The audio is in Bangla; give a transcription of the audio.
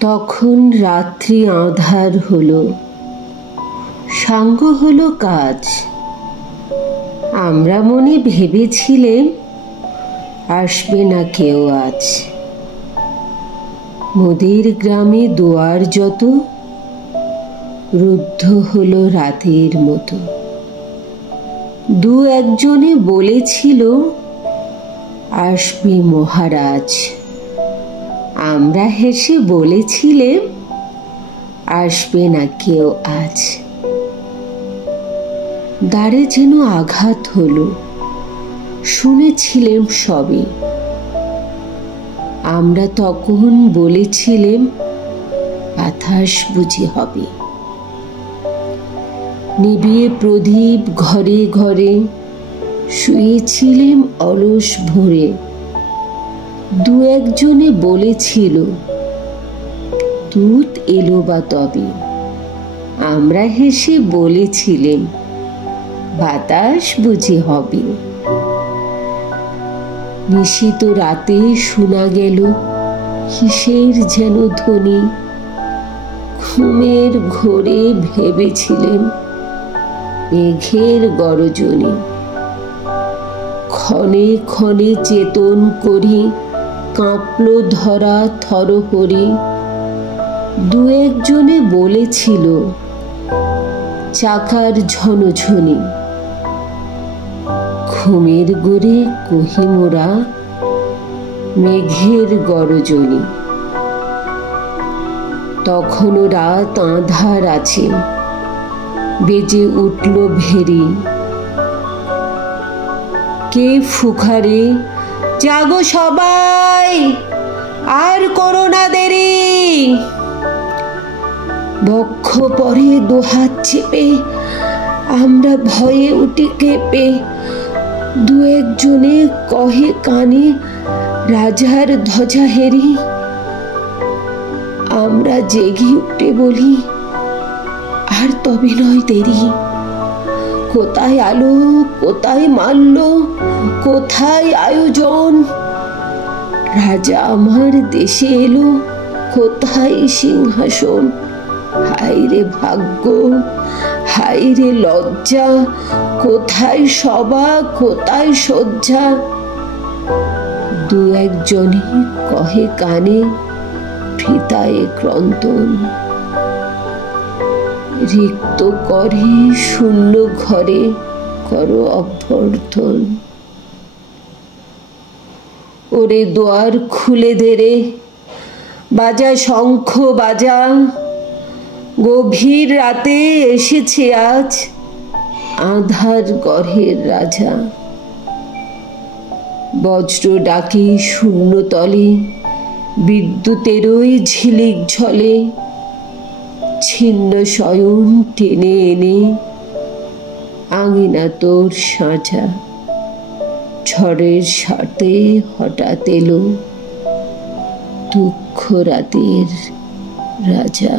তখন রাত্রি আঁধার হলো, সাঙ্গ হলো কাজ। আমরা মনে ভেবেছিলেম আসবে না কেউ আজ। মোদের গ্রামে দুয়ার যত রুদ্ধ হলো রাতের মতো। দু একজনে বলেছিল আসবে মহারাজ। আমরা হেসে বলেছিলেম আসবে না কেউ আজ। দ্বারে যেন আঘাত হলো, শুনেছিলেম সবে। আমরা তখন বলেছিলেম বাতাস বুঝি হবে। নিবিয়ে প্রদীপ ঘরে ঘরে শুয়েছিলেম অলস ভোরে। দু একজনে বলেছিল দূত এলো বা তবে। আমরা হেসে বলেছিলেম বাতাস বুঝি হবে। নিশীত রাতে শোনা গেল কিসের যেন ধ্বনি। ঘুমের ঘোরে ভেবেছিলেন মেঘের গর্জনে। ক্ষণে ক্ষণে চেতন করি কাঁপল ধরা থরহরি। দু একজনে বলেছিল চাকার ঝনঝনি। ঘুমের গোরে কহি মোরা মেঘের গর্জনি। তখনও রাত আঁধার আছে, বেজে উঠল ভেরি। কে ফুখারে জাগো সবাই, আর করো না দেরি। বক্ষ পরে দুহাত চেপে আমরা ভয়ে উঠে কেঁপে। দু একজনে কহে কানে রাজার ধ্বজা হেরি। আমরা জেগে উঠে বলি আর তবে নয় দেরি। কোথায় আলো, কোথায় মাল্য, কোথায় আয়োজন। রাজা আমার দেশে এলো, কোথায় সিংহাসন। হায় রে ভাগ্য, হায় রে লজ্জা, কোথায় সভা, কোথায় শয্যা। দু একজনে কহে কানে ফিতায় ক্রন্দন। রিক্ত করে শূন্য ঘরে করো অভ্যর্থন। ওরে দ্বার খুলে দেরে, বাজা শঙ্খ বাজা। গভীর রাতে এসেছে আজ আঁধার গড়ের রাজা। বজ্র ডাকে শূন্য তলে, বিদ্যুতেরই ঝিলিক ঝলে। ছিন্ন শয়ন টেনে এনে আঙিনা তোর সাঁঝা। ঝড়ের সাথে হঠাৎ এলো দুঃখ রাতের রাজা।